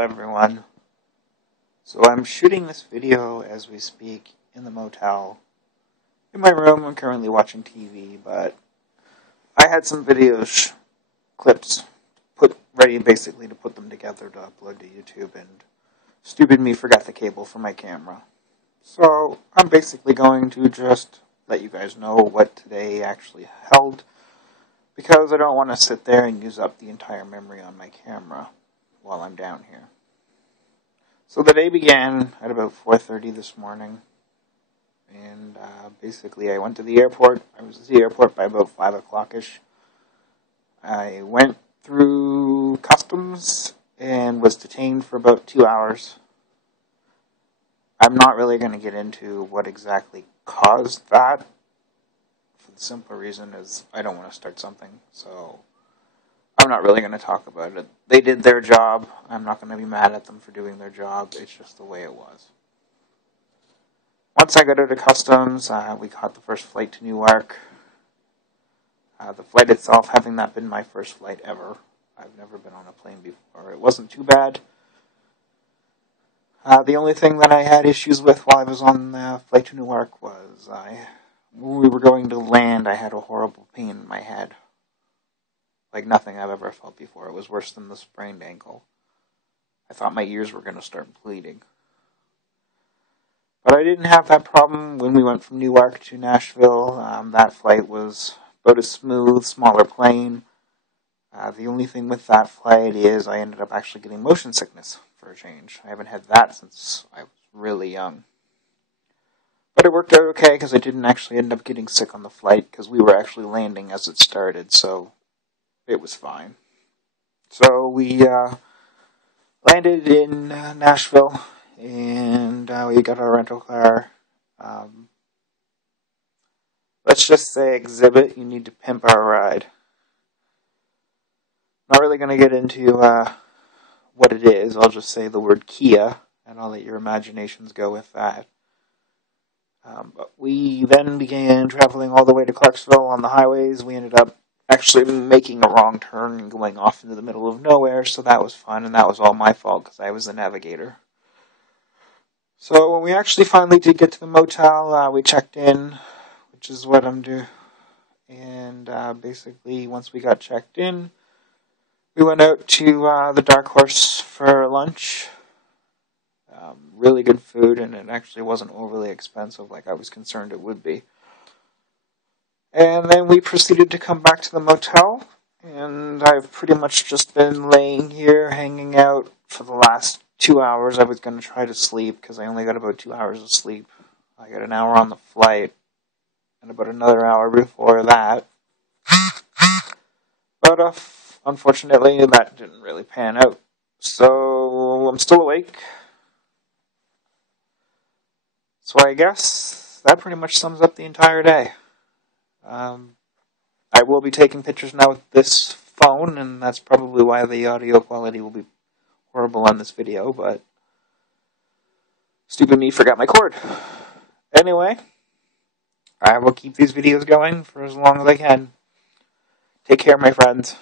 everyone. So I'm shooting this video as we speak in the motel. In my room, I'm currently watching TV, but I had some videos, clips, put ready basically to put them together to upload to YouTube, and stupid me forgot the cable for my camera. So I'm basically going to just let you guys know what today actually held, because I don't want to sit there and use up the entire memory on my camera while I'm down here. So the day began at about 4:30 this morning, and basically I went to the airport. I was at the airport by about 5 o'clock-ish. I went through customs and was detained for about 2 hours. I'm not really going to get into what exactly caused that, for the simple reason is I don't want to start something, so I'm not really going to talk about it. They did their job. I'm not going to be mad at them for doing their job. It's just the way it was. Once I got out of customs, we caught the first flight to Newark. The flight itself, having that been my first flight ever, I've never been on a plane before. It wasn't too bad. The only thing that I had issues with while I was on the flight to Newark was when we were going to land, I had a horrible pain in my head. Like nothing I've ever felt before. It was worse than the sprained ankle. I thought my ears were going to start bleeding. But I didn't have that problem when we went from Newark to Nashville. That flight was about a smooth, smaller plane. The only thing with that flight is I ended up actually getting motion sickness for a change. I haven't had that since I was really young. But it worked out okay because I didn't actually end up getting sick on the flight because we were actually landing as it started, so it was fine. So we landed in Nashville, and we got our rental car. Let's just say exhibit, you need to pimp our ride. Not really going to get into what it is. I'll just say the word Kia, and I'll let your imaginations go with that. But we then began traveling all the way to Clarksville on the highways. We ended up actually making a wrong turn and going off into the middle of nowhere, so that was fun, and that was all my fault because I was the navigator. So when we actually finally did get to the motel, we checked in, which is what I'm doing, and basically once we got checked in, we went out to the Dark Horse for lunch. Really good food, and it actually wasn't overly expensive like I was concerned it would be. And then we proceeded to come back to the motel, and I've pretty much just been laying here, hanging out for the last 2 hours. I was going to try to sleep, because I only got about 2 hours of sleep. I got an hour on the flight, and about another hour before that. But unfortunately, that didn't really pan out. So I'm still awake. So I guess that pretty much sums up the entire day. I will be taking pictures now with this phone, and that's probably why the audio quality will be horrible on this video, but stupid me forgot my cord. Anyway, I will keep these videos going for as long as I can. Take care, my friends.